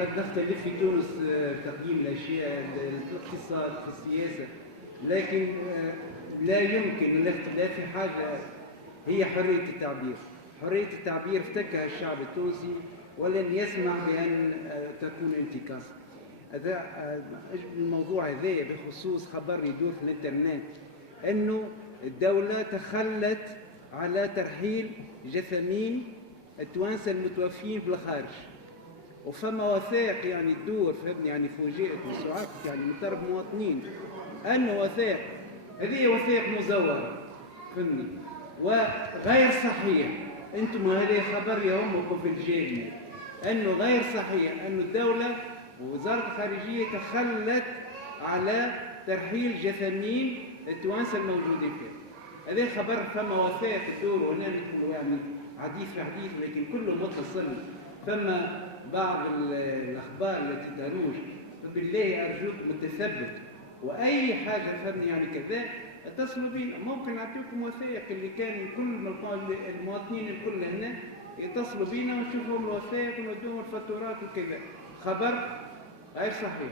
قد نختلف في تونس في تقييم الاشياء، الاقتصاد، في السياسه، لكن لا يمكن الاختلاف في حاجه هي حريه التعبير. حريه التعبير افتكها الشعب التونسي ولن يسمح بان تكون انتكاسه. هذا الموضوع هذا بخصوص خبر يدور في الانترنت انه الدوله تخلت على ترحيل جثامين التوانسه المتوفين في الخارج، وفما وثائق يعني تدور، فهمني، يعني فوجئت وصعقت يعني من طرف مواطنين أن وثائق هذه وثائق مزورة، فهمني، وغير صحيح. أنتم هذا خبر يهمكم في الجالية، أنه غير صحيح أن الدولة ووزارة الخارجية تخلت على ترحيل جثامين التوانسة الموجودين فيها. هذا خبر، فما وثائق تدور، وهنا ندخل يعني حديث في حديث لكن كله متصل. فما بعض الأخبار التي تروج، فبالله أرجوكم التثبت، وأي حاجة فهمني يعني كذا اتصلوا بينا، ممكن نعطيكم وثائق اللي كان كل المواطنين الكل هنا يتصلوا بينا ونشوفهم الوثائق وندوهم الفاتورات وكذا. خبر غير صحيح.